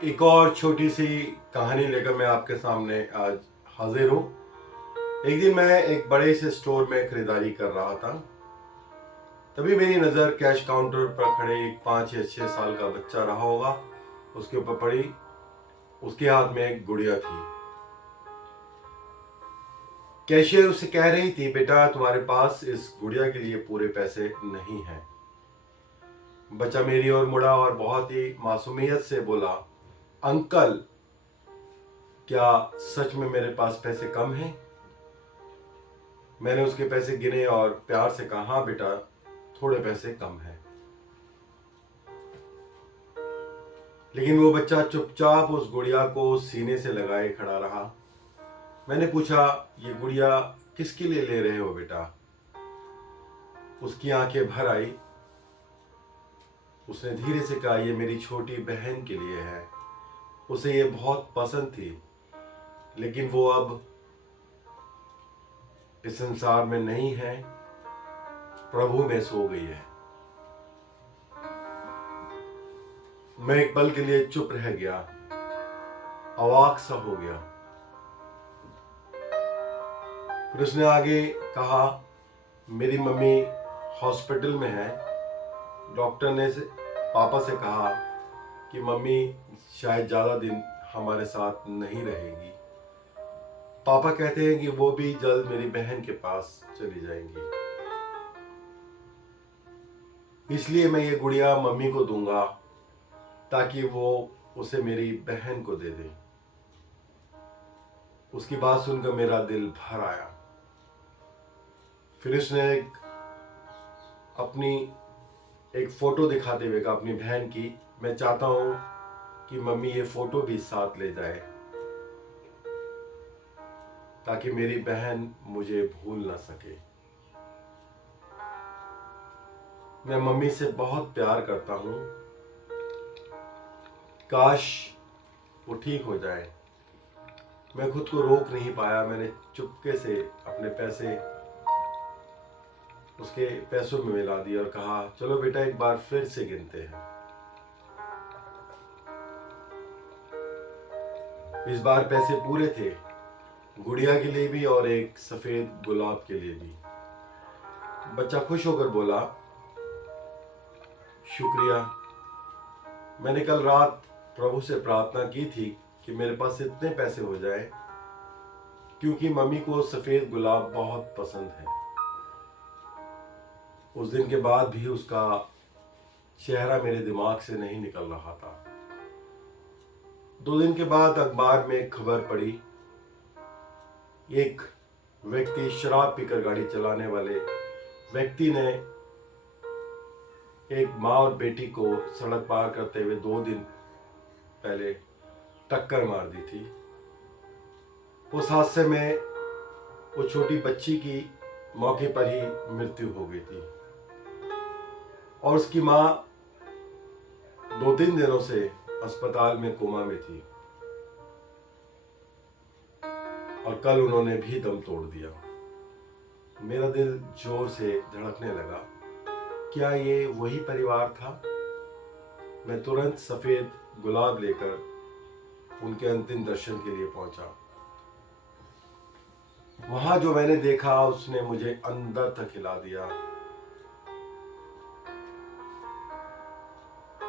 एक और छोटी सी कहानी लेकर मैं आपके सामने आज हाजिर हूँ। एक दिन मैं एक बड़े से स्टोर में खरीदारी कर रहा था। तभी मेरी नज़र कैश काउंटर पर खड़े एक 5 या 6 साल का बच्चा रहा होगा उसके ऊपर पड़ी। उसके हाथ में एक गुड़िया थी। कैशियर उससे कह रही थी, बेटा तुम्हारे पास इस गुड़िया के लिए पूरे पैसे नहीं हैं। बच्चा मेरी ओर मुड़ा और बहुत ही मासूमियत से बोला, अंकल क्या सच में मेरे पास पैसे कम हैं? मैंने उसके पैसे गिने और प्यार से कहा, हाँ बेटा थोड़े पैसे कम हैं। लेकिन वो बच्चा चुपचाप उस गुड़िया को सीने से लगाए खड़ा रहा। मैंने पूछा, ये गुड़िया किसके लिए ले रहे हो बेटा? उसकी आंखें भर आई। उसने धीरे से कहा, ये मेरी छोटी बहन के लिए है। उसे ये बहुत पसंद थी, लेकिन वो अब इस संसार में नहीं है, प्रभु में सो गई है। मैं एक पल के लिए चुप रह गया, अवाक सा हो गया। फिर उसने आगे कहा, मेरी मम्मी हॉस्पिटल में है। डॉक्टर ने पापा से कहा कि मम्मी शायद ज़्यादा दिन हमारे साथ नहीं रहेगी। पापा कहते हैं कि वो भी जल्द मेरी बहन के पास चली जाएंगी। इसलिए मैं ये गुड़िया मम्मी को दूंगा ताकि वो उसे मेरी बहन को दे दे। उसकी बात सुनकर मेरा दिल भर आया। फिर उसने अपनी एक फोटो दिखाते हुए कहा अपनी बहन की, मैं चाहता हूं कि मम्मी ये फोटो भी साथ ले जाए ताकि मेरी बहन मुझे भूल ना सके। मैं मम्मी से बहुत प्यार करता हूं, काश वो ठीक हो जाए। मैं खुद को रोक नहीं पाया। मैंने चुपके से अपने पैसे उसके पैसों में मिला दिए और कहा, चलो बेटा एक बार फिर से गिनते हैं। इस बार पैसे पूरे थे, गुड़िया के लिए भी और एक सफेद गुलाब के लिए भी। बच्चा खुश होकर बोला, शुक्रिया। मैंने कल रात प्रभु से प्रार्थना की थी कि मेरे पास इतने पैसे हो जाए, क्योंकि मम्मी को सफेद गुलाब बहुत पसंद है। उस दिन के बाद भी उसका चेहरा मेरे दिमाग से नहीं निकल रहा था। 2 दिन के बाद अखबार में एक खबर पड़ी। एक व्यक्ति, शराब पीकर गाड़ी चलाने वाले व्यक्ति ने एक माँ और बेटी को सड़क पार करते हुए 2 दिन पहले टक्कर मार दी थी। उस हादसे में वो छोटी बच्ची की मौके पर ही मृत्यु हो गई थी और उसकी माँ 2-3 दिनों से अस्पताल में कोमा में थी और कल उन्होंने भी दम तोड़ दिया। मेरा दिल जोर से धड़कने लगा। क्या ये वही परिवार था? मैं तुरंत सफेद गुलाब लेकर उनके अंतिम दर्शन के लिए पहुंचा। वहां जो मैंने देखा उसने मुझे अंदर तक हिला दिया।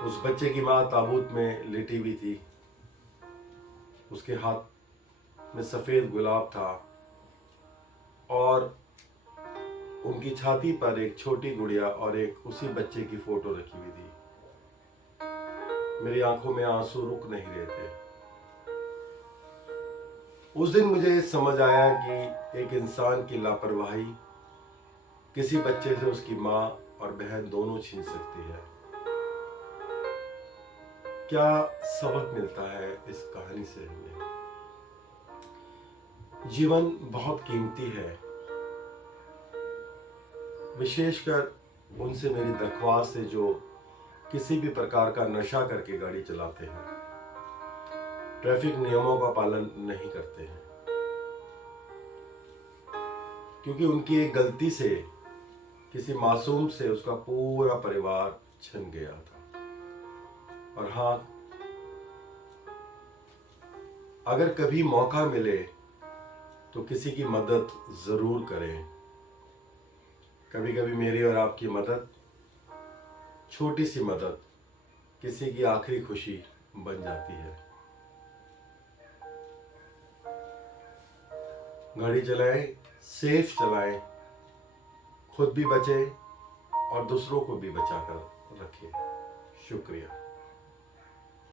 उस बच्चे की मां ताबूत में लेटी हुई थी। उसके हाथ में सफेद गुलाब था और उनकी छाती पर एक छोटी गुड़िया और एक उसी बच्चे की फोटो रखी हुई थी। मेरी आंखों में आंसू रुक नहीं रहे थे। उस दिन मुझे समझ आया कि एक इंसान की लापरवाही किसी बच्चे से उसकी माँ और बहन दोनों छीन सकती है। क्या सबक मिलता है इस कहानी से हमें? जीवन बहुत कीमती है, विशेषकर उनसे मेरी दरख्वास्त है जो किसी भी प्रकार का नशा करके गाड़ी चलाते हैं, ट्रैफिक नियमों का पालन नहीं करते हैं, क्योंकि उनकी एक गलती से किसी मासूम से उसका पूरा परिवार छिन गया था। और हाँ, अगर कभी मौका मिले तो किसी की मदद ज़रूर करें। कभी कभी मेरी और आपकी मदद, छोटी सी मदद, किसी की आखिरी खुशी बन जाती है। गाड़ी चलाएं, सेफ चलाएं, खुद भी बचें और दूसरों को भी बचाकर रखें। शुक्रिया।